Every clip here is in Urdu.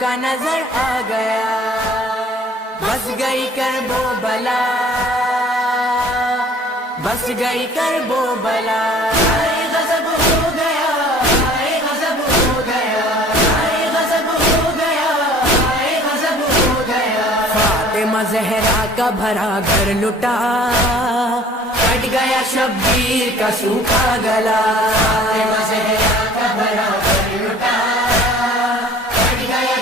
کا نظر آ گیا، بس گئی کرب و بلا، بس گئی کرب و بلا، غضب ہو گیا، غضب ہو گیا، غضب ہو گیا، غضب ہو گیا، فاطمہ زہرا کا بھرا گھر لٹا، کٹ گیا شبیر کا سوکھا گلا، فاطمہ زہرا کا بھرا گھر لٹا،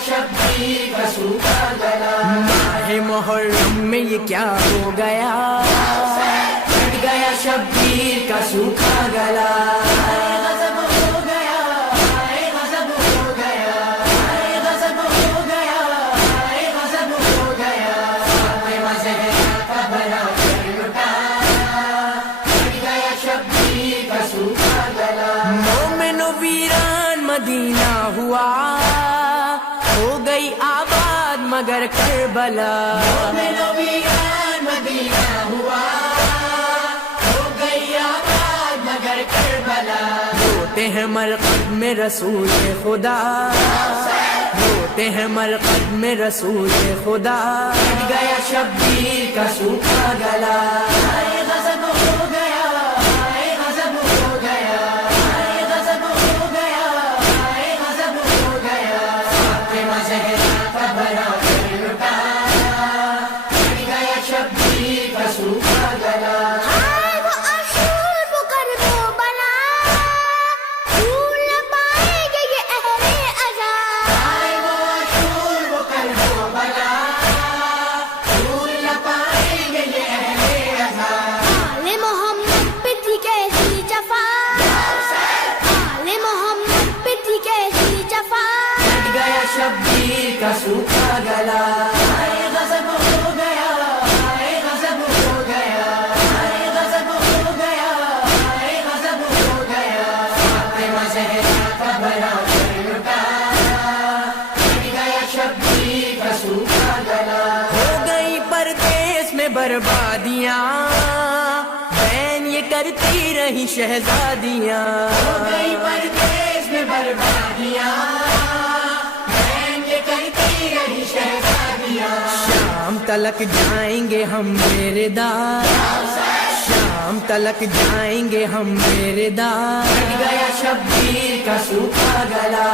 شبیر کا سوکھا گلا، ماہ محرم میں یہ کیا ہو گیا، کٹ گیا شبیر کا سوکھا گلا، غضب ہو گیا، غضب ہو گیا، غضب ہو گیا، غضب ہو گیا، فاطمہ زہرا کا بھرا گھر لٹا، کٹ گیا شبیر کا سوکھا گلا، مومن و ویران مدینہ ہوا، ہو گئی آباد مگر کربلا، مومن و ویران مدینہ ہوا، ہو گئی آباد مگر کربلا، روتے ہیں مرقد میں رسول خدا، روتے ہیں مرقد میں رسول خدا، کٹ گیا شبیر کا سوکھا گلا، غضب ہو گیا، غضب ہو گیا، غضب ہو گیا، غضب ہو گیا، فاطمہ زہرا کا بھرا گھر لٹا، کٹ گیا شبیر کا سوکھا گلا، وہ عاشور وہ کرب و بلا، بھول نہ پائیں گے یہ اہل عزا، وہ عاشور وہ کرب و بلا، بھول نہ پائیں گے یہ اہل عزا، آل محمد پہ تھی کیسی جفا، آل محمد پہ تھی کیسی جفا، کٹ گیا شبیر کا سوکھا گلا، غضب ہو گیا، غضب ہو گیا، غضب ہو گیا، غضب ہو گیا، فاطمہ زہرا کا بھرا گھر لٹا، کٹ گیا شبیر کا سوکھا گلا، ہو گئی پردیس میں بربادیاں، بین یہ کرتی رہی شہزادیاں، ہو گئی پردیس میں بربادیاں، شام تلک جائیں گے ہم میرے دار، شام تلک جائیں گے ہم میرے دار، کٹ گیا شبیر کا سوکھا گلا،